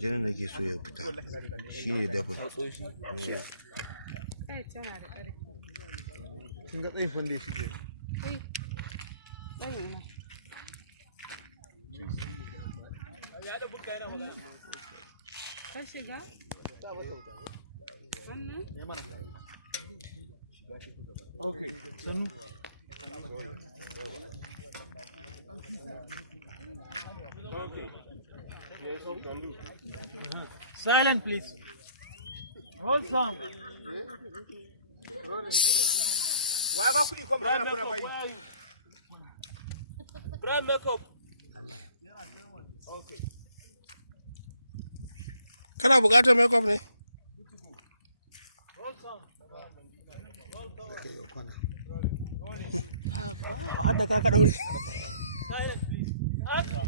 jinin da ke so ya fita shi ne dafin. Sun ga tsayin wanda ya shige. Kai shiga? Wannan? Okay, sannu. Silent, please. Roll sound. Why ba ku iko magana kuna bai? Brand makeup. Okay. Kana buƙatar makeup ne? Har da ka daure. Silent, please. Action.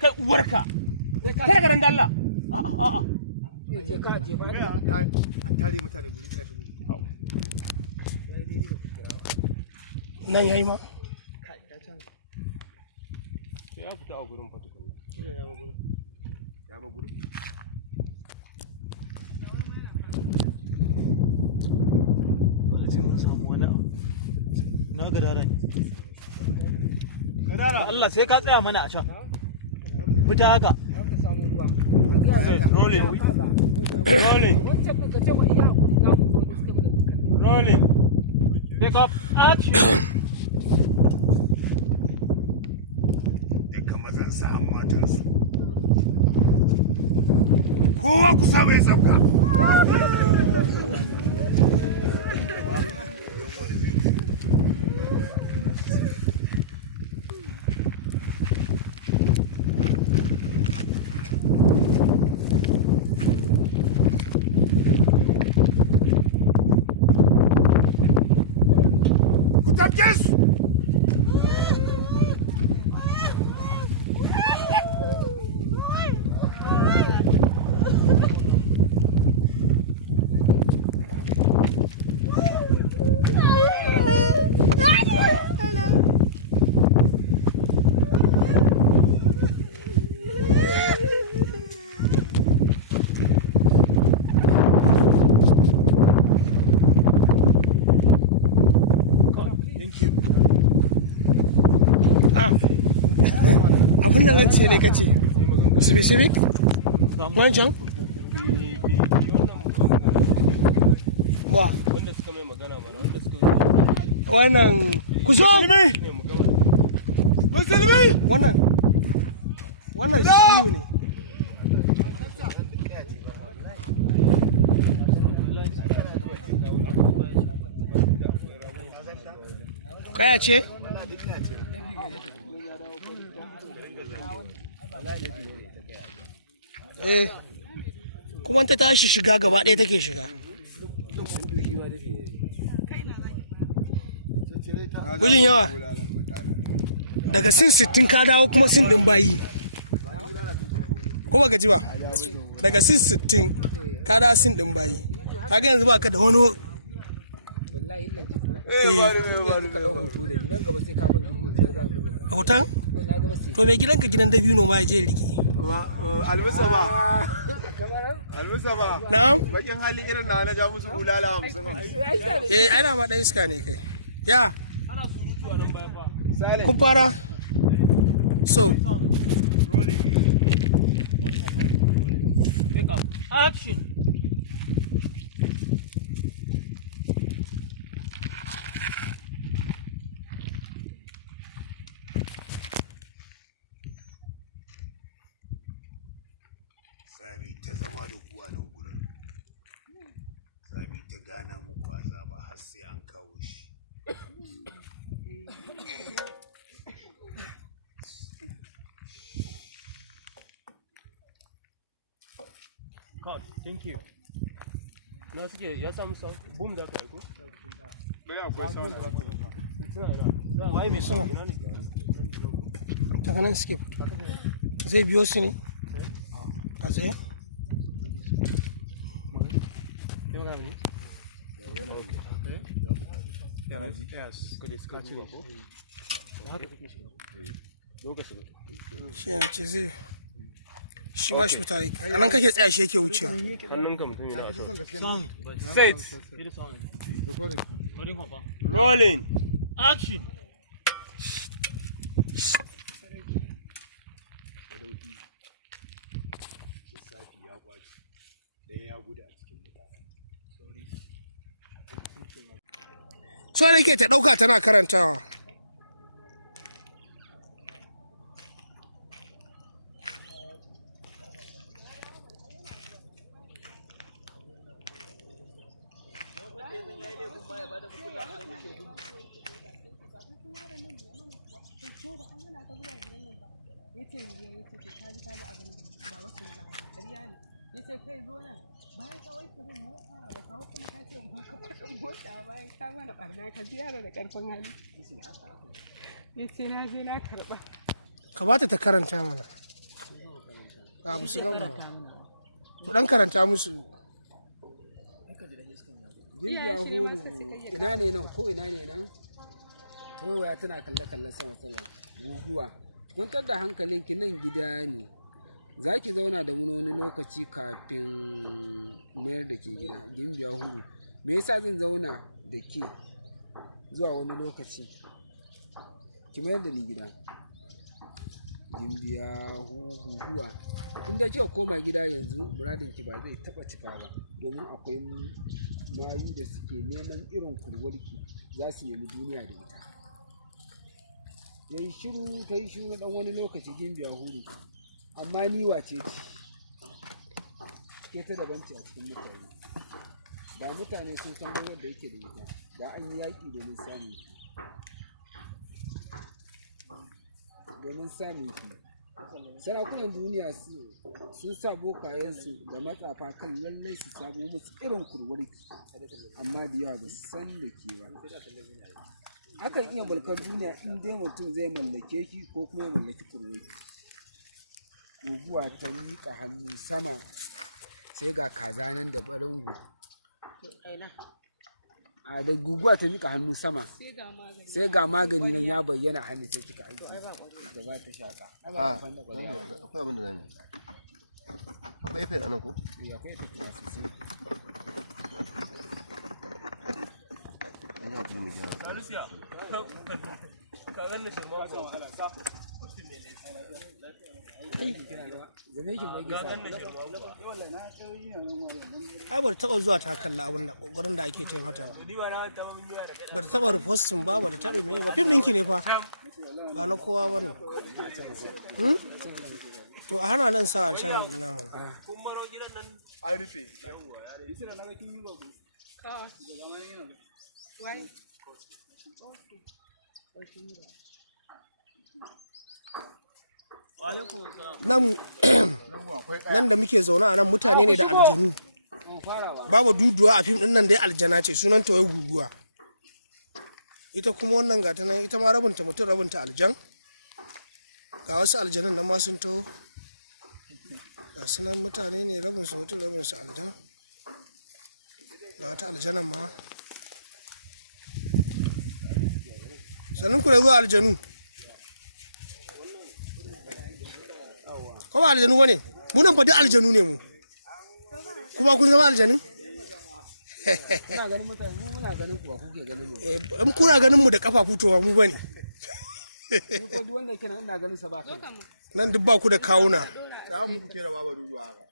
Kai uwarka. Kada ka da Allah. A'a. Je ka tare mutane guri ta. Nan yayi ma. Ya fita a gurin fatukun. Ya ba gurin. Wallahi mun samu wani na gadara. Allah sai ka tsaya mana a can. Fita haka. Rolling. Rolling. Pick up action. Duka mazan sa matansu. Kowa ku sa mai tsafka. Yes! Abin da zan ce ne kace specific wancan wa Wanda suka mai magana mana wanda suka wannan ku zo musulmi wannan siyu ne kaya ce kuma ta tashi shiga gaba ɗaya take shiga gujin yawa daga sin 60 ka dawo kuma sin ɗin bayi kuma gaji ba daga sin 60 ka dawo sin ɗin bayi kaga yanzu ba ka da wani wallahi laji ko ka dau hoto da ni nan gaba sai ka ban 5,000 za mu hoton to mai gidanka gidan dabino ma ya je rike almusaba na'am bakin hali irin na ja musu bulala 50 ana ma dan iska ne kai ya ana surutu a nan baya fa kun fara so action Sami ta zama da kuwa nan gurin. Sami ta gana muku azaba har sai an kawo shi. cut thank you na suke ya samu sound boom da ka yi ko bai akwai sound da ka yi suna ina waye mai sound ina ne daga nan suke fito zai biyo su ne a zai shi ne ce zai shi ma shi fita a nan kake tsaya shi yake wucewa hannunka mutum yana so set rolling action so da ke ta ɗauka tana karantawa ka bata ta karanta mana abu su gama ku dan karanta musu Gimbiya hulu ina ne nan ko ina ne nan waya tana kalle-kalle sama guguwa kwantar da hankalinki nan gida ne za ki zauna da wani lokaci kafin mayar da ke gida. Gimbiya hulu me yasa zan zauna da ke zuwa wani lokaci ki mayar da ni gida. Gimbiya guguwa in da kika koma gida yanzu muradinki ba zai taba cika ba domin akwai mayu da suke neman irin kurwarki za su nemi duniya da ita. Ta yi shiru na ɗan wani lokaci Gimbiya hulu amma ni wace ce ke ta daban ce a cikin mutane da mutane sun san rawar da yake da ita da an yi yaƙi domin samun shi. Sarakunan duniya sun sa bokayensu da matsafa kan lallai su samu musu irin kurwarki amma da yawa ba su san da ke ba. Akan iya mulkar duniya in dai mutum zai mallake shi ko kuma ya mallaki kurwarki. Guguwa ta miƙa hannu sama sai ga kaza nan da barangu. Da guguwa ta miƙa hannu sama sai ga magani nan ya bayyana hannu sai kika aiki da ba ta shaka. Akwai abin da zan yi. Akwai efe a nan ko? Akwai efe sosai. Ina kuma mai gyara. Alicia ka ganna shirma ko ai ba ta taba zuwa ta kalla abin da kokarin da ake taimata ba ba ta taba reposting ba ba ta taba mai ba fim ɗinki ne fa ba na kowa ba ne to a hana nan sa a can nan kun baro gidan nan an rufe nan da muke zaune a nan mutane ne da aljanu babu duduwa a fim din nan dai aljana ce sunan ta wai guguwa ita kuma wannan gata nan ita ma rabinta mutum rabinta aljan ga wasu aljanun nan ma sun taho ga sunan mutane ne rabinsu mutum rabinsu aljan ga wata aljanan ma sannan ku da zuwa aljanu ko ba aljanu bane mu nan fa duk aljanu ne mu kuma kun zama aljanu Muna ganin mutane muna ganin ku ba kuke ganin mu. in kuna ganin mu da kafafu to ba mu bane Ni ko duk wanda yake nan ina ganin sa ba kai. nan duk ba ku da kawuna ta mu kuke da baba dudu haka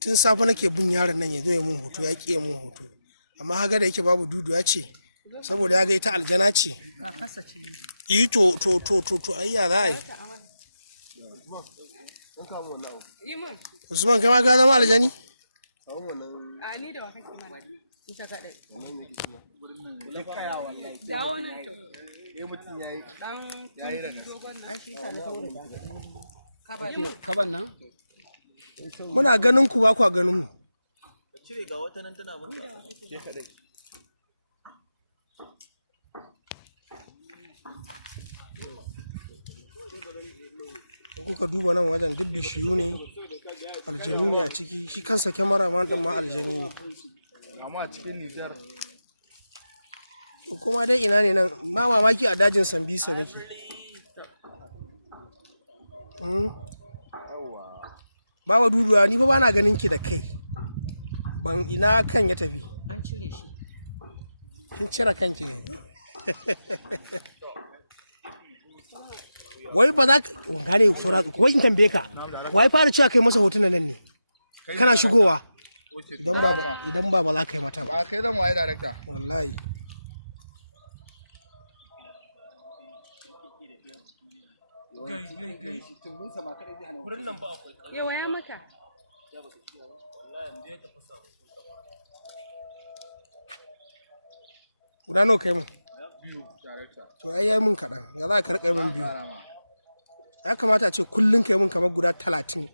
tun safe nake bin yaron nan ya zo ya mun hoto ya ƙi mun hoto amma haga da yake babu dudu ya ce saboda ya ga ita aljana ce yi to ayya za a yi Usman kai ma ka zama aljani A ni da wa kake mana ita kadai. Dawo nan to. mutum yayi Dan dogon nan shi ta na kawo da Kaban nan? muna ganin ku ba ku ganin mu cire ga wata nan tana mun ke kadai kuka duba nan wajen duk bishiyu ne aljanu ne a ciki shi kansa kyamara ma din ma aljanu ne amma a cikin Nijar kuma dai ina ne nan ba mamaki a dajin Sambisa nake Baba duduwa ni fa bana ganin ki da kai ban ina kan ya tafi an cire shi. kin cire kanki wai ba za ka gane sura ko in tambaye ka wai fara cewa kai masa hotunan nan ne kana shigowa idan ba za ka yi mata ba ba kai zan waye director wallahi Yawa ya maka. guda nawa kai mun biyu director to ai yayi mun kaɗan ya za ka rika mun biyu ya kamata a ce kullun kai mun kamar guda 30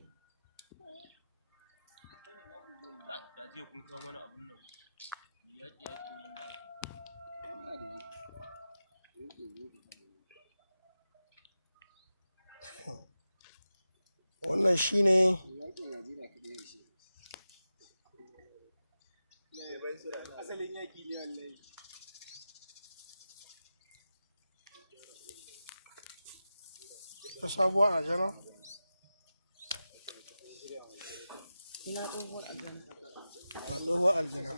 wannan shine asalin yaki ne wallahi ta sabuwar aljana Ina tsohuwar aljanna. na tsohuwar aljana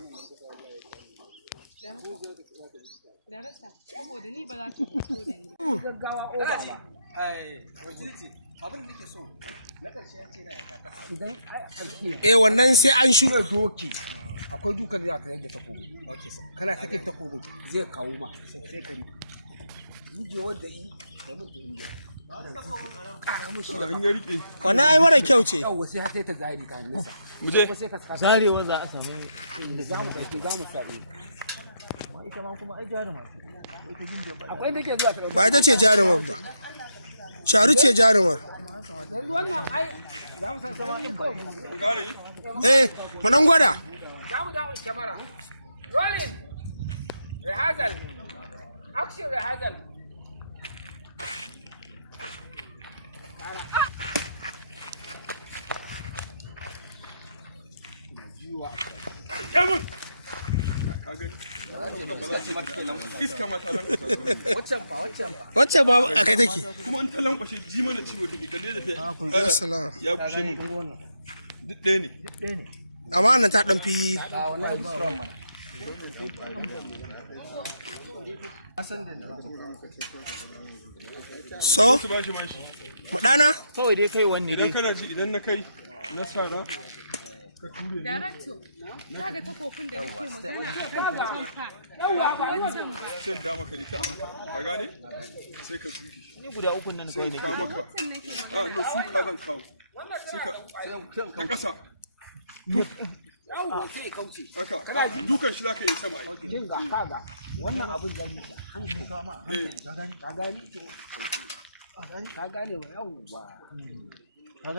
Da rasa saboda ni ba za ta fito da ni. Gaggawa oba ba. Wace abin da nake so na ƙarshe ya ce na ta idan ai a ƙarshe wannan sai an shu doki akwai dukan da ka yadda takobi kana kake takobi zai kawo ma sai ka guje wanda yi da mutum yi wannan ai mara kyau ce yawa sai har sai ta zari ta nisa mu je sai ka saka zarewa za a samu da zamu dake zamu sabe ita ma kuma ai jaruma akwai da ke zuwa ta ba ita ce jarumar ba sharu ce jarumar yanzu wannan ai zamu sa sai ko mu nan gwada zamu dawo kamera rolling rehearsal action rehearsal wacce ba a kai take kuma an talan kwashe ji mana ciwo take kalle da ta assalam ya kushe mun duk ɗaya ne amma nan ta dan fi So, su ba shi mashi mu ɗana? kawai dai kai wanne idan dai kana ji idan na kai na sara ka ture Darakto, ka ga takofin da nake magana sai da maka ni ka ka gane sai ka zuki ni guda uku nan kawai ka ne maka no su ka zan kawo suka ka kasa Yawwa sai kauce. haka dukan shi zaka yi sama ai Jin ga kaga wannan abin da yake hankali ka gani ka gane wa yawwa.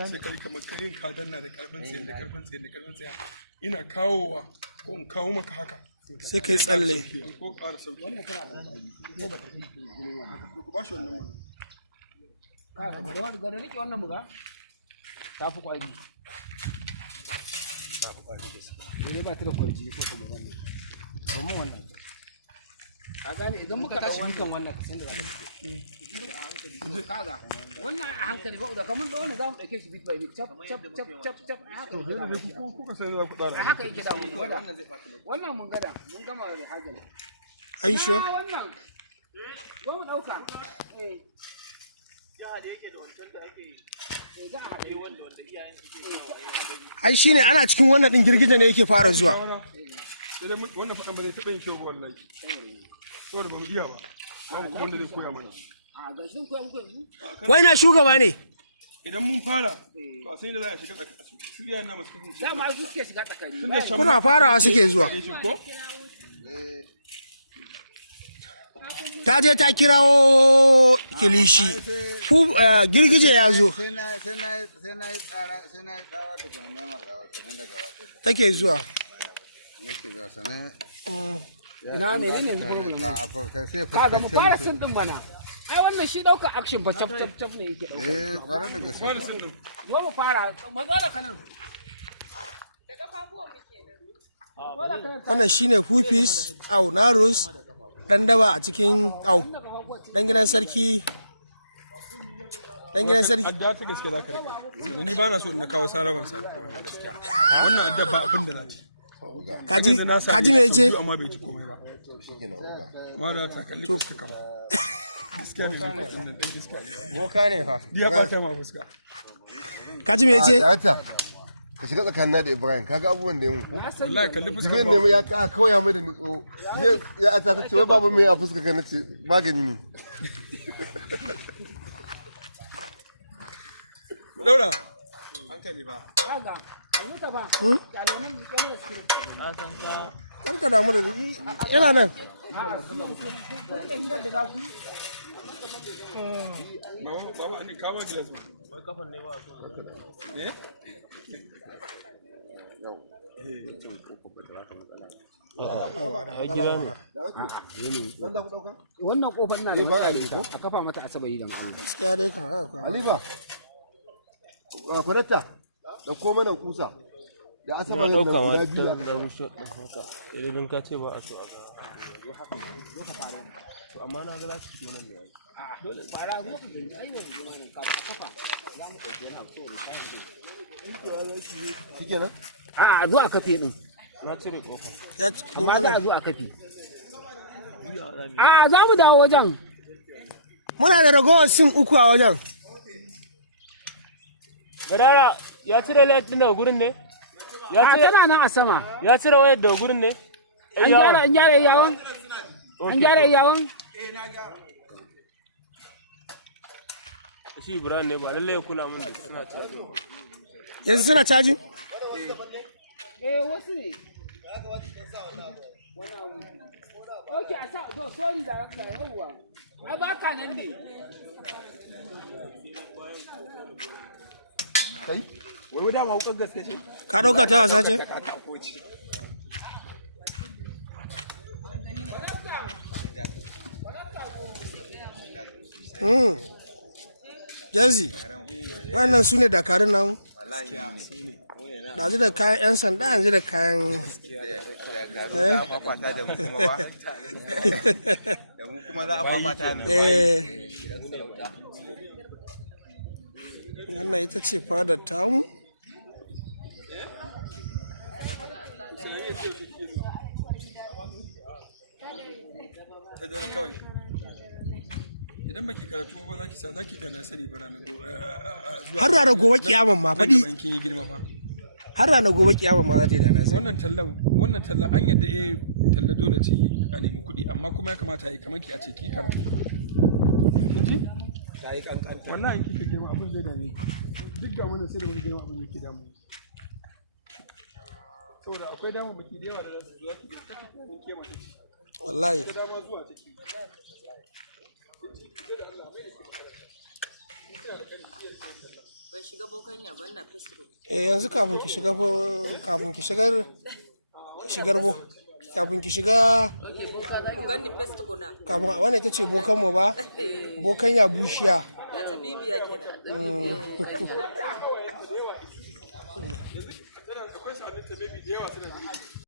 sai kai kamar kayin ka danna da karfin tsaye da karfin tsaye da karfin tsaye ina kawowa ko in kawo maka haka Sai kai tsalle. ko ƙara sauki Wannan kana da ko ba ta ɗin to ku ba shi wannan wani kaga da rike wannan muga ta fi kwai. Ne ba ta da kwarji ko ta da wannan. Domin wannan. A gane idan muka tashi dukan wannan sai da zaka kaga wannan a hankali ba da kamun da wannan zamu dauke shi bit by bit cap haka kuka sai za ku tsara a haka yake da mun gada wannan mun gada mun gama da hajjal Are you sure? wannan ba mu dauka Ai shine ana cikin wannan din girgije ne yake fara zuwa. sai dai wannan faɗan ba zai taɓa yin kyau ba wallahi saboda ba mu iya ba babu kuma wanda zai koya mana a ga sun koya muku yanzu Wai na shugaba ne. idan mun fara ba sai da za a shiga tsakanin su iyayen na masu kasance dama su suke shiga tsakani tun da shan Kuna farawa suke zuwa. ko Ta je ta kirawo kilishi. Girgije ya zo. sai na yi tsawa da kuma nema tsawa sannan daga wasu Take zuwa. nake zuwa sannan ina menene yanzu problem sai kaga mu fara sun din bana ai wannan shi dauka action fa cap ne yake tsare da gaske ba da sun din zo mu fara matsala kanan da kafafuwan muke nan. matsala kanan Wannan shine Pupis au Narus dan daba a cikin au dan gidan sarki adda ta gaske za ka rika sannan ni ba na so in na kawo saraban sa wannan gaskiya wannan adda ba abin da na ci kaji me yace amma bai ji komai ba amma da ta kalli fuska kama gaskiya ne ni kudin nan dan iska ne boka ne fa ya ba kai ma fuska kaji me yace ka shiga tsakanin da Ibrahim kaga abubuwan da ya mu wallahi kalli fuska Jibril ne ya ka kawai ya mai da nutso ya ata ta ce wai babu mai a fuska ka nace magani ne daura kaga yanzu ta ba jalonan da kamar script na san ka karka damu da yana nan. da za ku baba ani kama gilas ba wai kafan ne ba su eh wannan kofar na da matsala a kafa mata asabai gan Allah Gaskiya dai kan haka. Halifa kwanatta da ko mana kusa da asaba nan da guda biyu a gaban idan ka ce ba a so a ga to amma na ga za su ci nan ne dole fara zo ku gani ai wani zamanin ka kafa za mu dauke yana so ne kai shikenan a zo a kafe din na cire kofa Ya cikin amma za a wannan. zo a kafe a za mu dawo wajen Muna da ragowar sim uku a wajen. Gadara ya cire light din daga gurin ne? Ya a cire tana nan a sama ya cire wayar daga gurin ne? an gyara iyawan an gyara iyawan Shi Ibrahim ne ba lallai ya kula min da suna caji. Yanzu suna cajin? wasu ne Ok, a sa, to, sorry da yawwa. Ai ba ka nan ne. kai wai da ma wukan gaske ce Ka ɗauka ta wasa ce? Jazi, wannan su ne dakarun namu? Ɗazu da kayan 'yan sanda yanzu da kayan... za a fafata da mu kuma ba da mu kuma za a fafata ne Wannan ita ce fadar tamu? ta dare kawai idan baki karatu ba za ki da na sani ba ranar har ranar gobe kiyaman ma faɗi kin yi girma fa har ranar gobe kiyaman ma za ta yi da na sani. Wannan tallan an yadda talla dole ce a nemi kuɗi amma kuma ya kamata a yi kamar ki a ce ki karatu kun ji ta yi kankanta wallahi in kike girma abin zai dame duk ga wannan sai da wani girma abin yake damu saboda akwai damar baki da yawa da za su zuwa ki ke mace wallahi da dama zuwa take da Allah bai da ke makaranta kina da kani Ban shiga bokanya ban na fusko. yanzu kafin ki shiga Okay, boka za ki gani fusko na. kafin wannan ita ce bokan mu ba bokan ya bushiya Ta bibiya kenan. akwai sa'anin ta baby da yawa suna